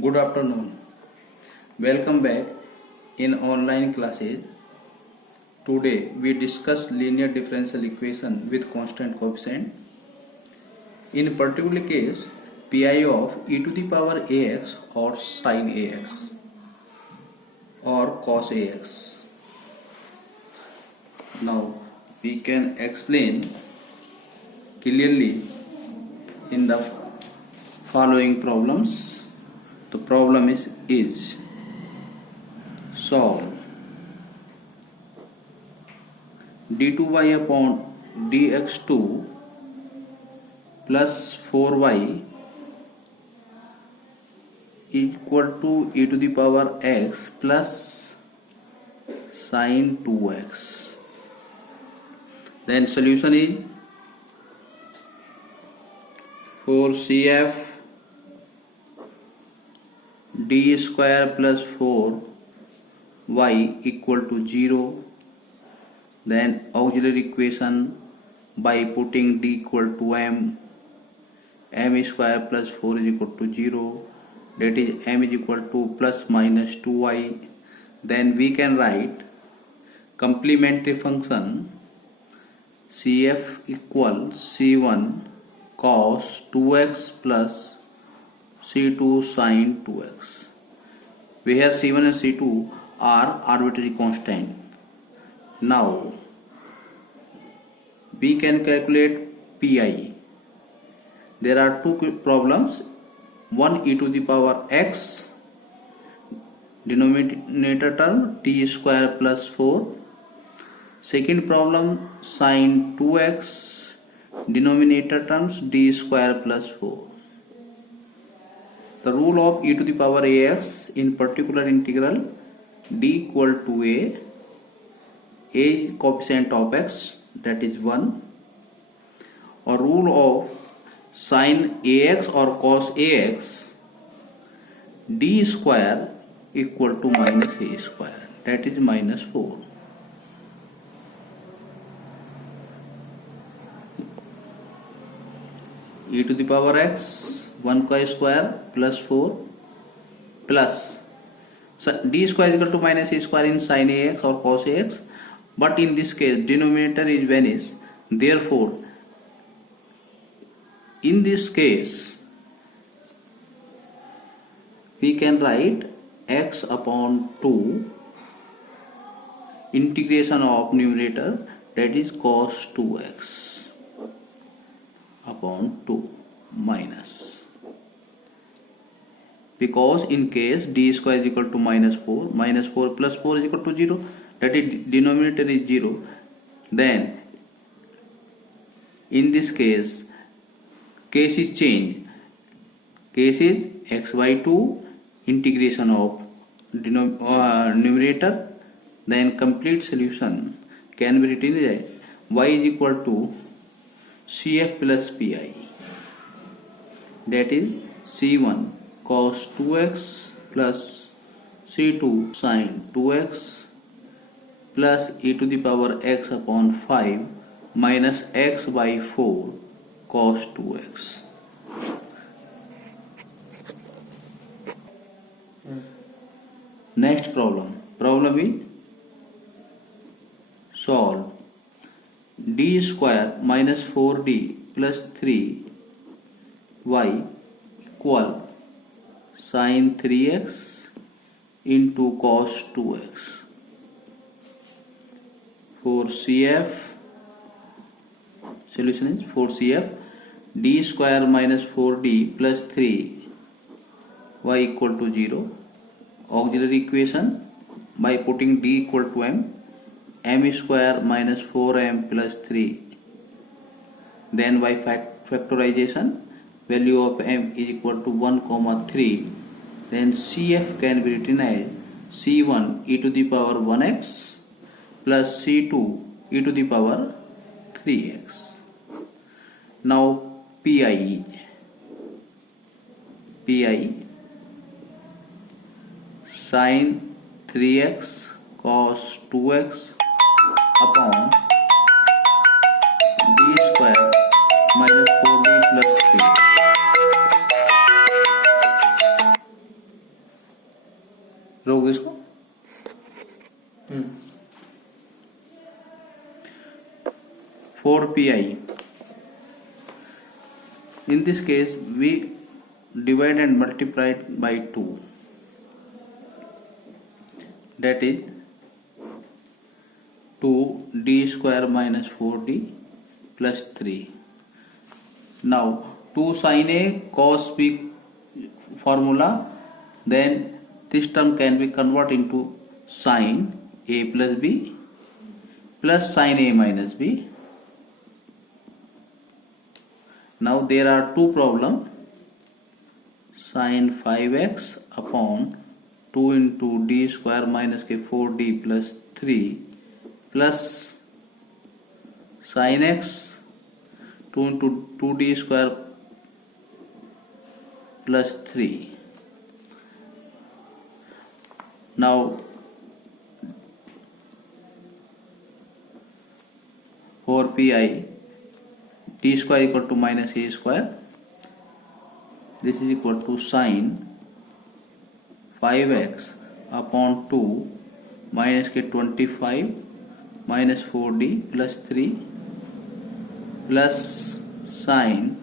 Good afternoon. Welcome back in online classes. Today we discuss linear differential equation with constant coefficient. In particular case, pi of e to the power ax or sin ax or cos ax. Now we can explain clearly in the following problems. The problem is solve d2y upon dx2 plus 4y equal to e to the power x plus sin 2x. Then solution is 4cf d square plus 4y equal to 0. Then auxiliary equation by putting d equal to m square plus 4 is equal to 0, that is m is equal to plus minus 2y. Then we can write complementary function cf equals c1 cos 2x plus c2 sin 2x, where c1 and c2 are arbitrary constant. Now we can calculate pi. There are two problems, one e to the power x, denominator term t square plus 4. Second problem sin 2x, denominator terms d square plus 4. The rule of e to the power ax in particular integral d equal to a is coefficient of x, that is 1, or rule of sin ax or cos ax d square equal to minus a square, that is minus 4. E to the power x 1 square plus 4 plus d square is equal to minus a square in sin ax or cos ax, but in this case denominator is vanished. Therefore in this case we can write x upon 2 integration of numerator, that is cos 2x upon 2 minus, because in case d square is equal to minus 4 plus 4 is equal to 0, that is denominator is 0. Then in this case is changed. Case is x by 2 integration of numerator. Then complete solution can be written as y is equal to cf plus pi, that is c1 cos 2x plus c2 sin 2x plus e to the power x upon 5 minus x by 4 cos 2x. Next problem is solve d square minus 4d plus 3y equal sin 3x into cos 2x. For cf, solution is 4cf d square minus 4d plus 3y equal to 0. Auxiliary equation by putting d equal to m square minus 4m plus 3. Then by factorization value of m is equal to 1 3. Then cf can be written as c1 e to the power 1x plus c2 e to the power 3x. Now pi sin 3x cos 2x upon d square minus 4d plus 3. रोक इसको। 4pi. In this case, we divide and multiply it by 2. That is 2d square minus 4d plus 3. Now 2 sin A cos B formula, then this term can be converted into sin A plus B plus sin A minus B. Now there are two problems. Sin 5x upon 2 into d square minus k 4d plus 3 plus sin x 2 into 2d square plus 3. Now 4pi d square equal to minus a square. This is equal to sin 5x upon 2 minus k 25 minus 4d plus 3 plus sin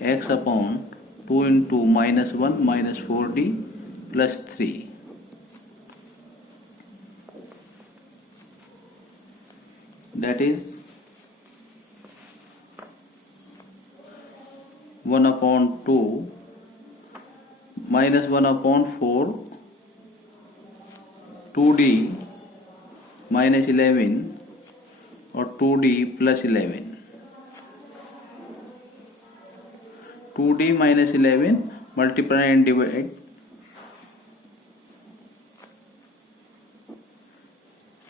x upon 2 into minus 1 minus 4d plus 3. That is 1 upon 2 minus 1 upon 4 2d minus 11 or 2d plus 11. 2d minus 11 multiply and divide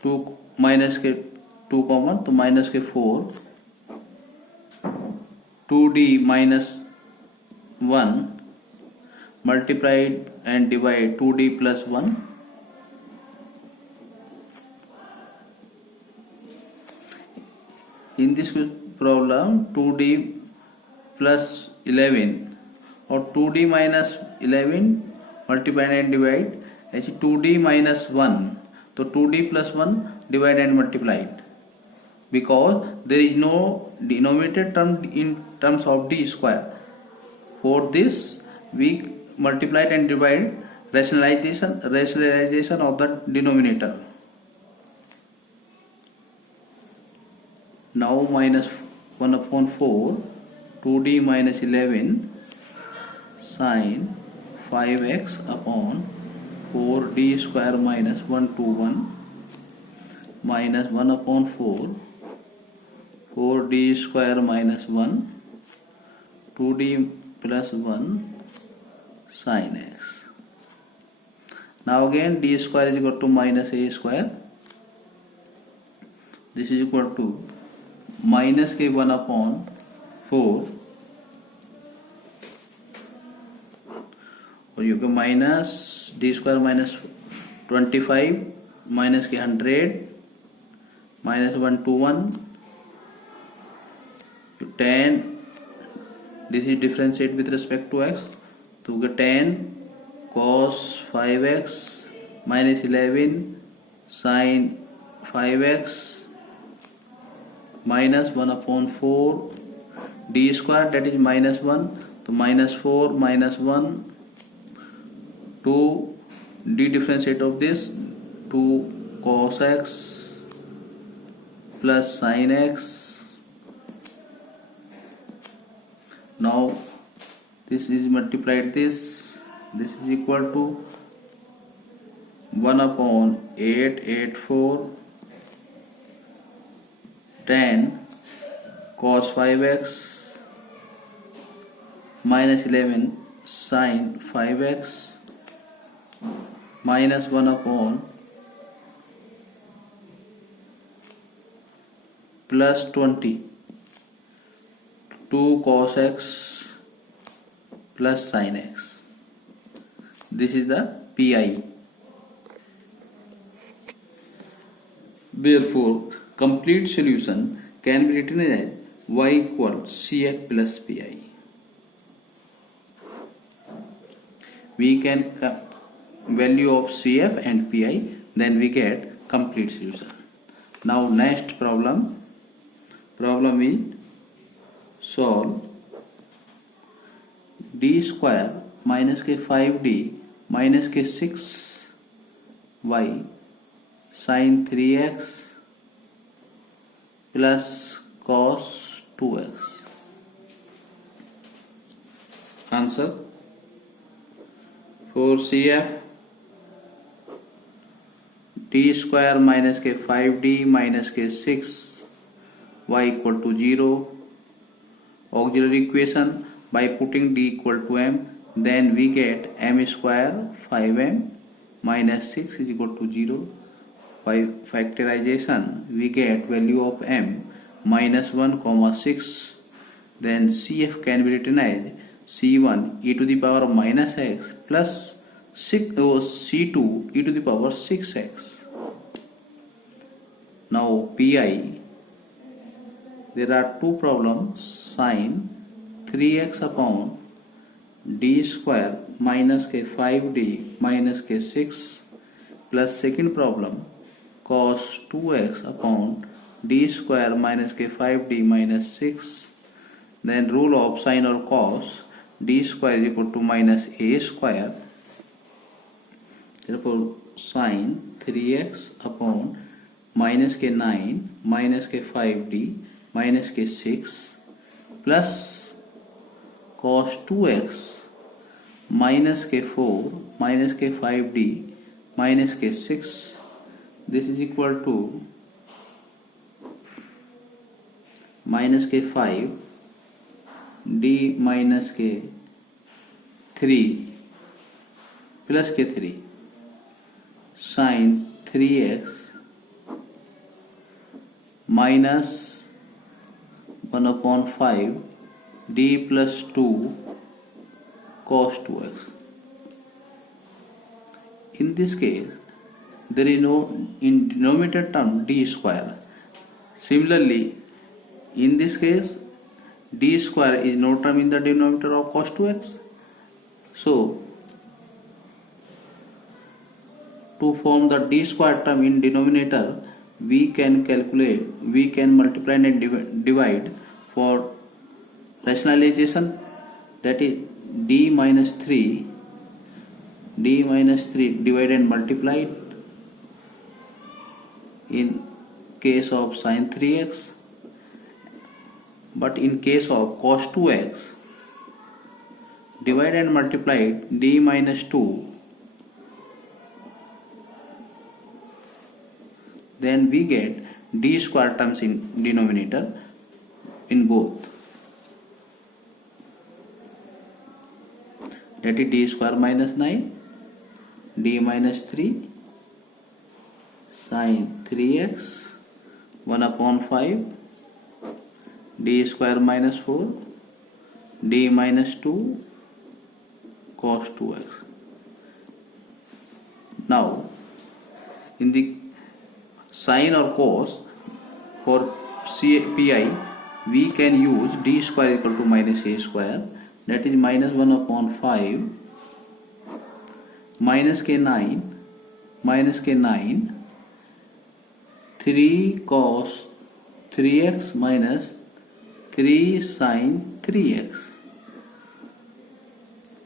2 minus के 2 common तो minus के 4 2d minus 1 multiply and divide 2d plus 1. In this problem 2d plus 11 or 2d minus 11 multiply and divide as 2d minus 1. So 2d plus 1 divide and multiply it, because there is no denominator term in terms of d square. For this we multiply and divide rationalization of the denominator. Now minus 1 upon 4 2d minus 11 sin 5x upon 4d square minus 121 minus 1 upon 4 4d square minus 1 2d plus 1 sin x. Now again d square is equal to minus a square. This is equal to minus k 1 upon 4 और you can minus d square minus 25 minus k 100 minus 121 to 10. This is differentiate with respect to x. तो get 10 cos 5x minus 11 sin 5x minus 1 upon 4 d square, that is minus 1. So minus 4 minus 1 2 d differentiate of this 2 cos x plus sin x. Now this is multiplied this is equal to 1 upon 884 10 cos 5x minus 11 sin 5x minus 1 upon plus 20 2 cos x plus sin x. This is the pi. Therefore, complete solution can be written as y equals cf plus pi. We can value of CF and PI, then we get complete solution. Now next problem is solve d square minus k 5d minus k 6y sin 3x plus cos 2x. Answer for CF, d square minus k 5d minus k 6y equal to 0. Auxiliary equation, by putting d equal to m, then we get m square 5m minus 6 is equal to 0. By factorization, we get value of m minus 1 comma 6. Then CF can be written as C1 e to the power minus x plus C2 e to the power 6x. Now PI, there are two problems, sin 3x upon d square minus k 5d minus k 6 plus second problem cos 2x upon d square minus k 5d minus 6. Then rule of sin or cos, d square is equal to minus a square. Therefore sin 3x upon minus k 9 minus k 5d minus k 6 plus cos 2x minus k 4 minus k 5d minus k 6. This is equal to minus k 5 d minus k 3 plus k 3 sin 3x minus 1 upon 5 d plus 2 cos 2x. In this case, there is no in denominator term d square. Similarly, in this case, d square is no term in the denominator of cos 2x. So, to form the d square term in denominator, we can multiply and divide for rationalization, that is d minus 3 divide and multiply in case of sin 3x, but in case of cos 2x, divide and multiply d minus 2, then we get d square terms in denominator in both, that is d square minus 9 d minus 3 sin 3x 1 upon 5 d square minus 4 d minus 2 cos 2x. Now in the sin or cos for PI, we can use d square equal to minus a square, that is minus 1 upon 5 minus k 9 3 cos 3x minus 3 sin 3x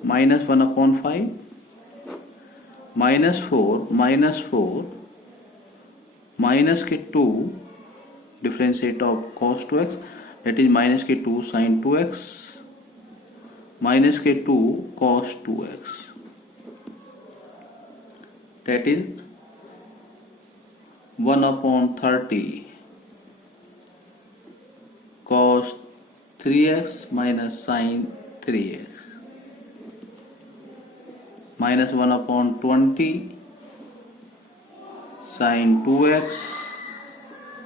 minus 1 upon 5 minus 4 minus k 2 differentiate of cos 2x, that is minus k 2 sin 2x minus k 2 cos 2x, that is 1 upon 30 cos 3x minus sin 3x minus 1 upon 20 sin 2x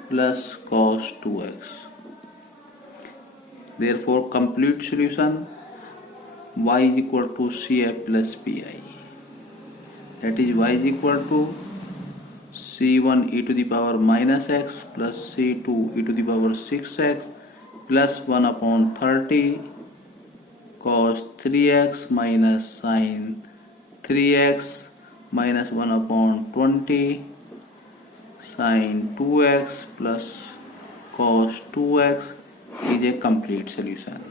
plus cos 2x. Therefore, complete solution y is equal to CF plus PI, that is y is equal to C1 e to the power minus x plus C2 e to the power 6x plus 1 upon 30 cos 3x minus sin 3x minus 1 upon 20 sin 2x plus cos 2x is a complete solution.